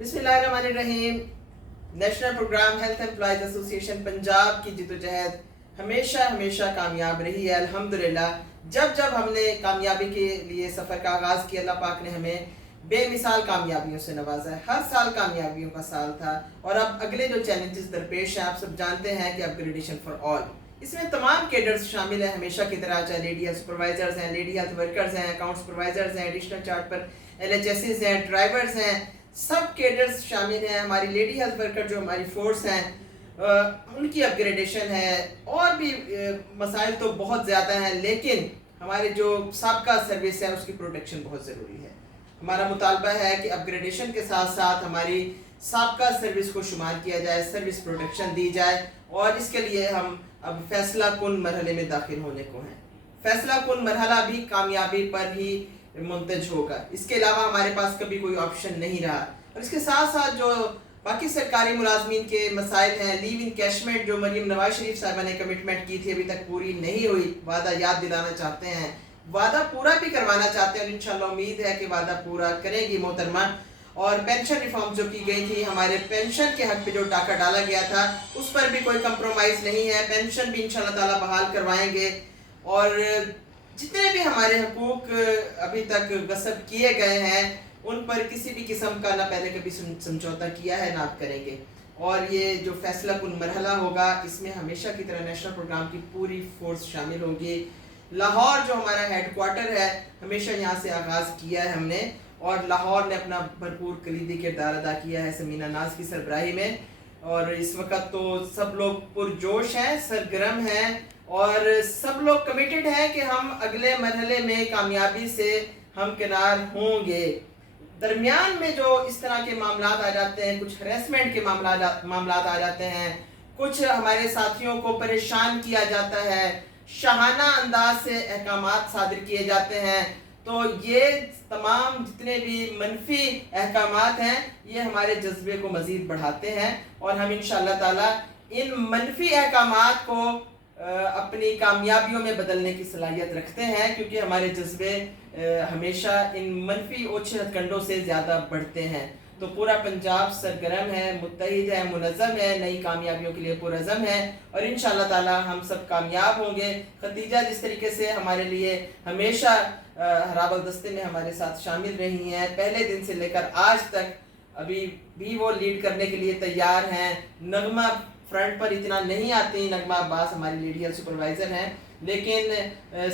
بسم اللہ الرحمن الرحیم۔ National programme health employees association Punjab کی جدوجہد ہمیشہ کامیاب رہی ہے الحمدللہ۔ جب ہم نے کامیابی کے لیے سفر کا آغاز کیا، اللہ پاک نے ہمیں بے مثال کامیابیوں سے نوازا ہے۔ ہر سال کامیابیوں کا سال تھا، اور اب اگلے جو چیلنجز درپیش ہیں، آپ سب جانتے ہیں کہ اپ گریڈیشن فار آل، اس میں تمام کیڈرز شامل ہیں ہمیشہ کی طرح، چاہے لیڈی ہیلتھ سپروائزرز ہیں، لیڈی ہیلتھ ورکرز ہیں، اکاؤنٹ سپروائزرز ہیں، ایڈیشنل چارٹ پر LHSs ہیں، ڈرائیورز ہیں، سب کیڈرز شامل ہیں۔ ہماری لیڈی ہیلتھ ورکر جو ہماری فورس ہیں، ان کی اپ گریڈیشن ہے، اور بھی مسائل تو بہت زیادہ ہیں، لیکن ہمارے جو سابقہ سروس ہے اس کی پروٹیکشن بہت ضروری ہے۔ ہمارا مطالبہ ہے کہ اپ گریڈیشن کے ساتھ ساتھ ہماری سابقہ سروس کو شمار کیا جائے، سروس پروٹیکشن دی جائے، اور اس کے لیے ہم اب فیصلہ کن مرحلے میں داخل ہونے کو ہیں۔ فیصلہ کن مرحلہ بھی کامیابی پر ہی منتج ہوگا، اس کے علاوہ ہمارے پاس کبھی کوئی آپشن نہیں رہا۔ اور اس کے ساتھ ساتھ جو باقی سرکاری ملازمین کے مسائل ہیں، لیو انکیشمنٹ جو مریم نواز شریف صاحبہ نے کمٹمنٹ کی تھی ابھی تک پوری نہیں ہوئی، وعدہ یاد دلانا چاہتے ہیں، وعدہ پورا بھی کروانا چاہتے ہیں، اور انشاءاللہ امید ہے کہ وعدہ پورا کریں گی محترمہ۔ اور پینشن ریفارم جو کی گئی تھی، ہمارے پینشن کے حق پہ جو ٹاکہ ڈالا گیا تھا، اس پر بھی کوئی کمپرومائز نہیں ہے، پینشن بھی انشاءاللہ تعالی بحال کروائیں گے، اور جتنے بھی ہمارے حقوق ابھی تک غصب کیے گئے ہیں ان پر کسی بھی قسم کا نہ پہلے کبھی سمجھوتا کیا ہے، نہ کریں گے۔ اور یہ جو فیصلہ کن مرحلہ ہوگا، اس میں ہمیشہ کی طرح نیشنل پروگرام کی پوری فورس شامل ہوگی۔ لاہور جو ہمارا ہیڈ کوارٹر ہے، ہمیشہ یہاں سے آغاز کیا ہے ہم نے، اور لاہور نے اپنا بھرپور کلیدی کردار ادا کیا ہے سمینہ ناز کی سربراہی میں، اور اس وقت تو سب لوگ پرجوش ہیں، سرگرم ہیں، اور سب لوگ کمیٹڈ ہیں کہ ہم اگلے مرحلے میں کامیابی سے ہمکنار ہوں گے۔ درمیان میں جو اس طرح کے معاملات آ جاتے ہیں، کچھ ہریسمنٹ کے معاملات آ جاتے ہیں، کچھ ہمارے ساتھیوں کو پریشان کیا جاتا ہے، شاہانہ انداز سے احکامات صادر کیے جاتے ہیں، تو یہ تمام جتنے بھی منفی احکامات ہیں، یہ ہمارے جذبے کو مزید بڑھاتے ہیں، اور ہم انشاءاللہ تعالی ان منفی احکامات کو اپنی کامیابیوں میں بدلنے کی صلاحیت رکھتے ہیں، کیونکہ ہمارے جذبے ہمیشہ ان منفی اوچھے ہتھ کنڈوں سے زیادہ بڑھتے ہیں۔ تو پورا پنجاب سرگرم ہے، متحد ہے، منظم ہے، نئی کامیابیوں کے لیے پرعزم ہے، اور انشاءاللہ تعالی ہم سب کامیاب ہوں گے۔ خدیجہ جس طریقے سے ہمارے لیے ہمیشہ ہرابل دستے میں ہمارے ساتھ شامل رہی ہیں، پہلے دن سے لے کر آج تک، ابھی بھی وہ لیڈ کرنے کے لیے تیار ہیں۔ نغمہ فرنٹ پر اتنا نہیں آتی، نغمہ عباس ہماری لیڈی ہیلتھ سپروائزر ہیں، لیکن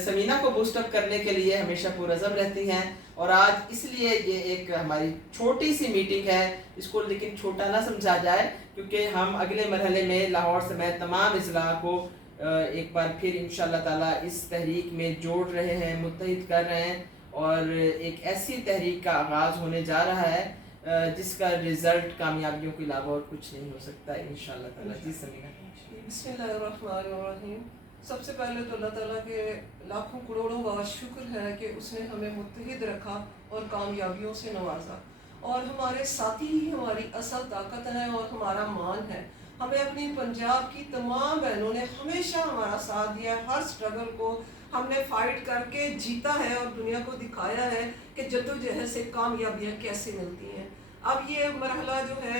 سمینہ کو بوسٹ اپ کرنے کے لیے ہمیشہ پرعزم رہتی ہیں، اور آج اس لیے یہ ایک ہماری چھوٹی سی میٹنگ ہے، اس کو لیکن چھوٹا نہ سمجھا جائے، کیونکہ ہم اگلے مرحلے میں لاہور سمیت تمام اضلاع کو ایک بار پھر انشاءاللہ تعالی اس تحریک میں جوڑ رہے ہیں، متحد کر رہے ہیں، اور ایک ایسی تحریک کا آغاز ہونے جا رہا ہے جس کا رزلٹ کامیابیوں کے علاوہ اور کچھ نہیں ہو سکتا ہے انشاءاللہ تعالی۔ جی سمینہ۔ بسم اللہ الرحمن الرحیم۔ سب سے پہلے تو اللہ تعالیٰ کے لاکھوں کروڑوں بار شکر ہے کہ اس نے ہمیں متحد رکھا اور کامیابیوں سے نوازا، اور ہمارے ساتھی ہی ہماری اصل طاقت ہے اور ہمارا مان ہے۔ ہمیں اپنی پنجاب کی تمام بہنوں نے ہمیشہ ہمارا ساتھ دیا، ہر سٹرگل کو ہم نے فائٹ کر کے جیتا ہے، اور دنیا کو دکھایا ہے کہ جدوجہد سے کامیابیاں کیسے ملتی ہیں۔ اب یہ مرحلہ جو ہے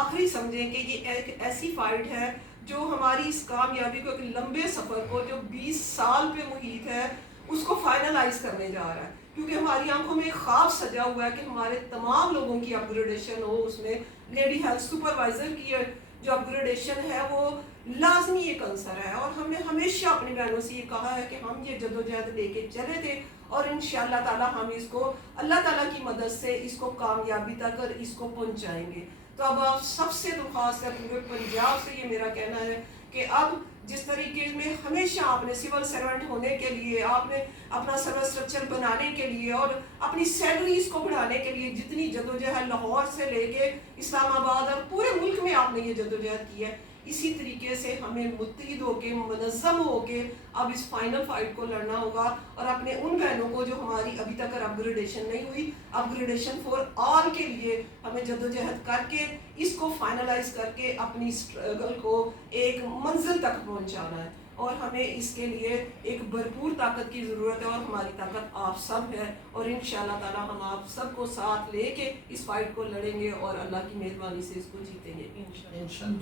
آخری سمجھیں کہ یہ ایک ایسی فائٹ ہے جو ہماری اس کامیابی کو، ایک لمبے سفر کو جو 20 سال پہ محیط ہے، اس کو فائنلائز کرنے جا رہا ہے، کیونکہ ہماری آنکھوں میں ایک خواب سجا ہوا ہے کہ ہمارے تمام لوگوں کی اپ گریڈیشن ہو۔ اس میں لیڈی ہیلتھ سپروائزر کی جو اپ گریڈیشن ہے وہ لازمی ایک عنصر ہے، اور ہم نے ہمیشہ اپنی بہنوں سے یہ کہا ہے کہ ہم یہ جدوجہد لے کے چلے تھے، اور انشاءاللہ تعالی ہم اس کو اللہ تعالیٰ کی مدد سے اس کو کامیابی تک اور اس کو پہنچائیں گے۔ تو اب آپ سب سے درخواست ہے، پورے پنجاب سے یہ میرا کہنا ہے کہ اب جس طریقے میں ہمیشہ آپ نے سول سرونٹ ہونے کے لیے، آپ نے اپنا سروس اسٹرکچر بنانے کے لیے اور اپنی سیلریز کو بڑھانے کے لیے جتنی جدوجہد لاہور سے لے کے اسلام آباد اور پورے ملک میں آپ نے یہ جدوجہد کی ہے، اسی طریقے سے ہمیں متحد ہو کے، منظم ہو کے اب اس فائنل فائٹ کو لڑنا ہوگا، اور اپنے ان بہنوں کو جو ہماری ابھی تک اپ گریڈیشن نہیں ہوئی، اپ گریڈیشن فار آل کے لیے ہمیں جدوجہد کر کے اس کو فائنلائز کر کے اپنی اسٹرگل کو ایک منزل تک پہنچانا ہے۔ اور ہمیں اس کے لیے ایک بھرپور طاقت کی ضرورت ہے، اور ہماری طاقت آپ سب ہے، اور انشاءاللہ تعالی ہم آپ سب کو ساتھ لے کے اس فائٹ کو لڑیں گے اور اللہ کی مہربانی سے اس کو جیتیں گے انشاءاللہ۔